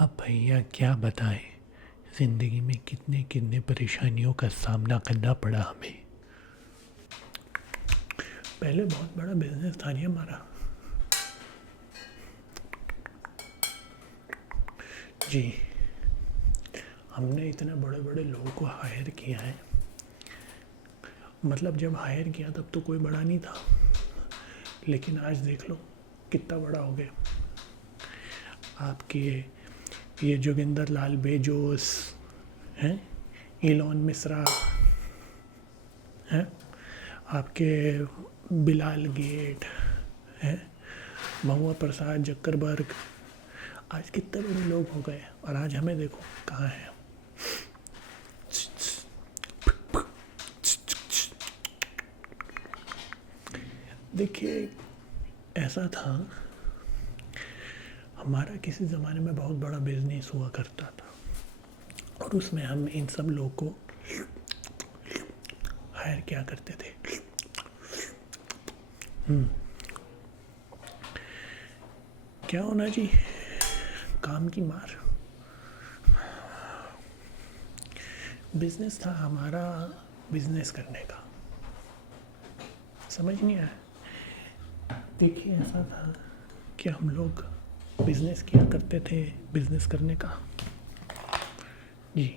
अब भैया क्या बताएं, ज़िंदगी में कितने कितने परेशानियों का सामना करना पड़ा हमें। पहले बहुत बड़ा बिजनेस था नहीं हमारा जी। हमने इतने बड़े बड़े लोगों को हायर किया है। मतलब जब हायर किया तब तो कोई बड़ा नहीं था, लेकिन आज देख लो कितना बड़ा हो गया। आपके ये जोगिंदर लाल बेजोस हैं, इलॉन मिश्रा हैं, आपके बिलाल गेट हैं, महुआ प्रसाद जक्करबर्ग, आज कितने बड़े लोग हो गए और आज हमें देखो कहाँ है। देखिए ऐसा था, हमारा किसी ज़माने में बहुत बड़ा बिजनेस हुआ करता था और उसमें हम इन सब लोगों को हायर किया करते थे। क्या होना जी, काम की मार। बिजनेस था हमारा, बिजनेस करने का समझ नहीं आया। देखिए ऐसा था कि हम लोग बिजनेस किया करते थे, बिजनेस करने का जी।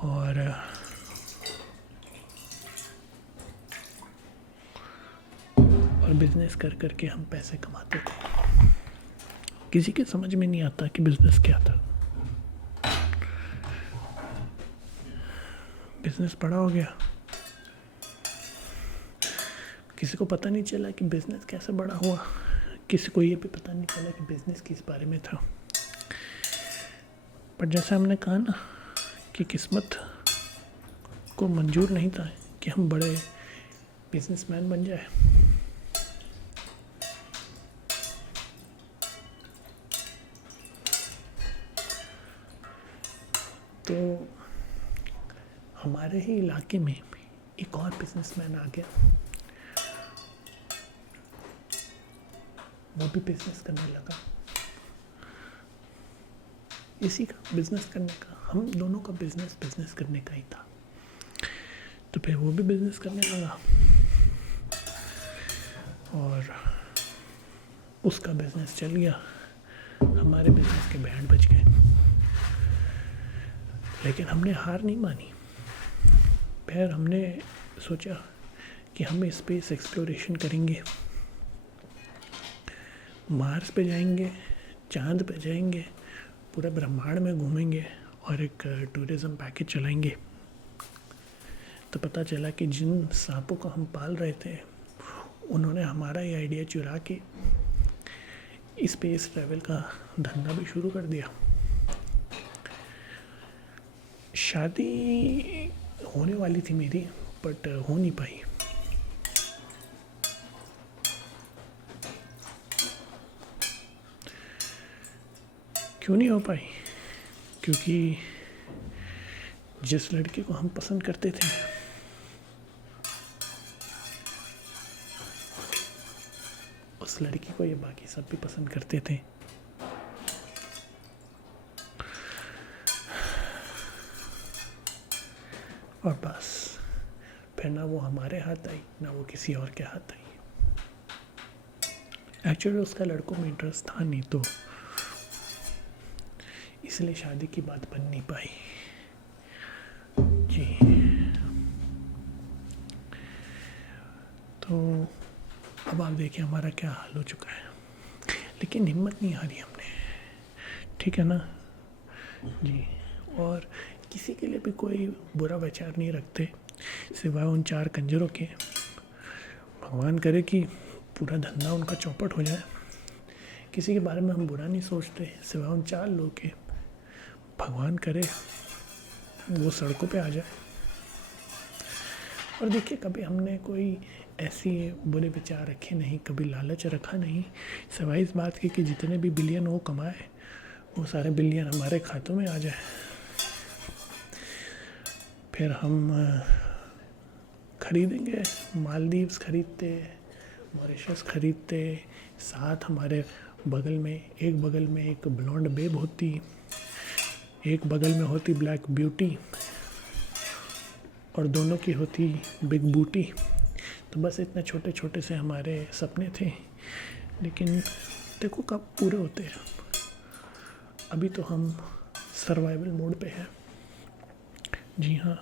और बिजनेस कर कर के हम पैसे कमाते थे। किसी के समझ में नहीं आता कि बिजनेस क्या था। बिजनेस बड़ा हो गया, किसी को पता नहीं चला कि बिजनेस कैसे बड़ा हुआ, किसी को ये भी पता नहीं चला कि बिजनेस किस बारे में था। पर जैसे हमने कहा ना कि किस्मत को मंजूर नहीं था कि हम बड़े बिजनेसमैन बन जाए। तो हमारे ही इलाके में एक और बिजनेसमैन आ गया, वो भी बिजनेस करने लगा। इसी का बिजनेस करने का, हम दोनों का बिजनेस करने का ही था। तो फिर वो भी बिजनेस करने लगा और उसका बिजनेस चल गया, हमारे बिजनेस के बैंड बज गए। लेकिन हमने हार नहीं मानी। फिर हमने सोचा कि हम स्पेस एक्सप्लोरेशन करेंगे, मार्स पे जाएंगे, चांद पे जाएंगे, पूरा ब्रह्मांड में घूमेंगे और एक टूरिज़्म पैकेज चलाएंगे। तो पता चला कि जिन सांपों को हम पाल रहे थे उन्होंने हमारा ये आइडिया चुरा के स्पेस ट्रैवल का धंधा भी शुरू कर दिया। शादी होने वाली थी मेरी, बट हो नहीं पाई। क्यों नहीं हो पाई? क्योंकि जिस लड़के को हम पसंद करते थे उस लड़की को ये बाकी सब भी पसंद करते थे। और बस फिर ना वो हमारे हाथ आई, ना वो किसी और के हाथ आई। एक्चुअली उसका लड़कों में इंटरेस्ट था नहीं, तो इसलिए शादी की बात बन नहीं पाई जी। तो अब आप देखिए हमारा क्या हाल हो चुका है, लेकिन हिम्मत नहीं हारी हमने, ठीक है ना जी। और किसी के लिए भी कोई बुरा विचार नहीं रखते सिवाय उन 4 कंजरों के। भगवान करे कि पूरा धंधा उनका चौपट हो जाए। किसी के बारे में हम बुरा नहीं सोचते सिवाय उन 4 लोगों के। भगवान करे वो सड़कों पे आ जाए। और देखिए कभी हमने कोई ऐसी बुरे विचार रखे नहीं, कभी लालच रखा नहीं, सिवाय इस बात की कि जितने भी बिलियन वो कमाए वो सारे बिलियन हमारे खातों में आ जाए। फिर हम खरीदेंगे, मालदीव्स खरीदते, मॉरिशस खरीदते, साथ हमारे एक बगल में एक ब्लॉन्ड बेब होती, एक बगल में होती ब्लैक ब्यूटी, और दोनों की होती बिग बूटी। तो बस इतने छोटे छोटे से हमारे सपने थे, लेकिन देखो कब पूरे होते हैं। अभी तो हम सर्वाइवल मोड पे हैं। जी हाँ,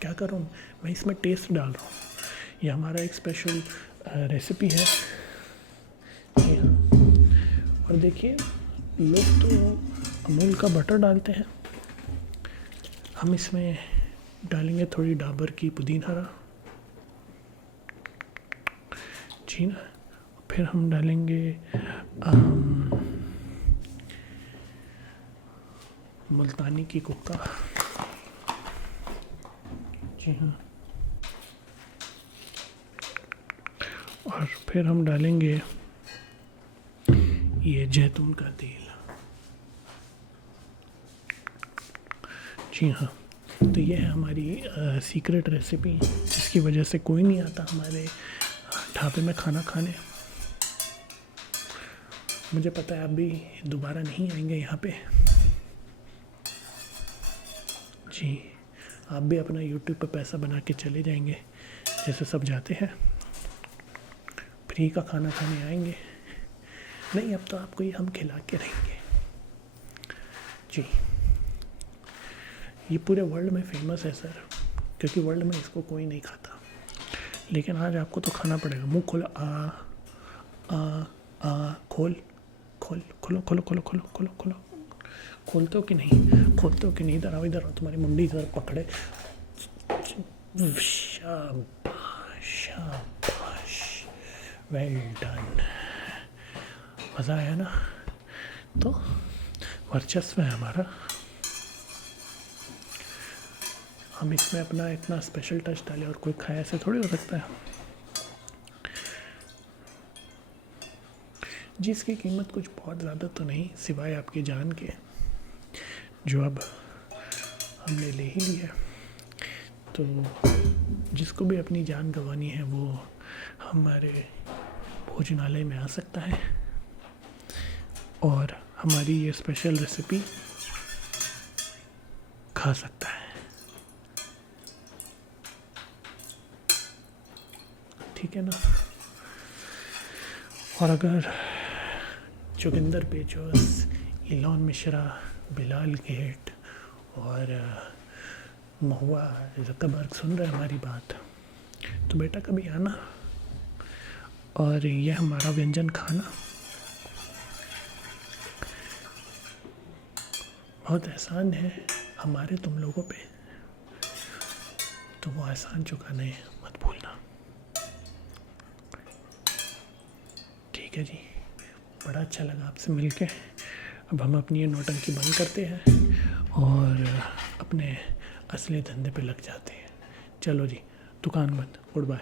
क्या कर रहा हूँ मैं, इसमें टेस्ट डाल रहा हूँ। ये हमारा एक स्पेशल रेसिपी है। जी हाँ, और देखिए लोग तो अमूल का बटर डालते हैं, हम इसमें डालेंगे थोड़ी डाबर की पुदीना हरा। जी ना, फिर हम डालेंगे मुल्तानी की कुक्का। जी हाँ, और फिर हम डालेंगे ये जैतून का तेल। जी हाँ, तो ये है हमारी सीक्रेट रेसिपी, जिसकी वजह से कोई नहीं आता हमारे ढाबे में खाना खाने। मुझे पता है आप भी दोबारा नहीं आएंगे यहाँ पे। जी, आप भी अपना YouTube पे पैसा बना के चले जाएंगे, जैसे सब जाते हैं, फ्री का खाना खाने आएंगे। नहीं, अब तो आपको ये हम खिला के रहेंगे। जी, ये पूरे वर्ल्ड में फेमस है सर, क्योंकि वर्ल्ड में इसको कोई नहीं खाता, लेकिन आज आपको तो खाना पड़ेगा। मुंह खोलो, खोल खोल खोलो खोलो खोलो खोलो खोलो खोलो, खोलते हो कि नहीं, खोलते हो कि नहीं? इधर आओ, इधर आओ, तुम्हारी मुंडी इधर पकड़े। शाबाश शाबाश, वेल डन। मज़ा आया ना? तो वर्चस्व है हमारा, हम इसमें अपना इतना स्पेशल टच डालें और कोई खाए, ऐसे थोड़ी हो सकता है। जिसकी कीमत कुछ बहुत ज़्यादा तो नहीं, सिवाय आपकी जान के, जो अब हमने ले ही ली है। तो जिसको भी अपनी जान गंवानी है वो हमारे भोजनालय में आ सकता है और हमारी ये स्पेशल रेसिपी खा सकता है। ठीक है ना? और अगर जोगिंदर पेचोस, इलॉन मिश्रा, बिलाल गेट और महुआ ज़करबर्ग सुन रहे हमारी बात, तो बेटा कभी आना और ये हमारा व्यंजन खाना। बहुत एहसान है हमारे तुम लोगों पे, तो वो एहसान चुकाना है, मत भूलना। ठीक है जी, बड़ा अच्छा लगा आपसे मिलके। अब हम अपनी ये नौटंकी बंद करते हैं और अपने असली धंधे पे लग जाते हैं। चलो जी, दुकान बंद, गुड बाय।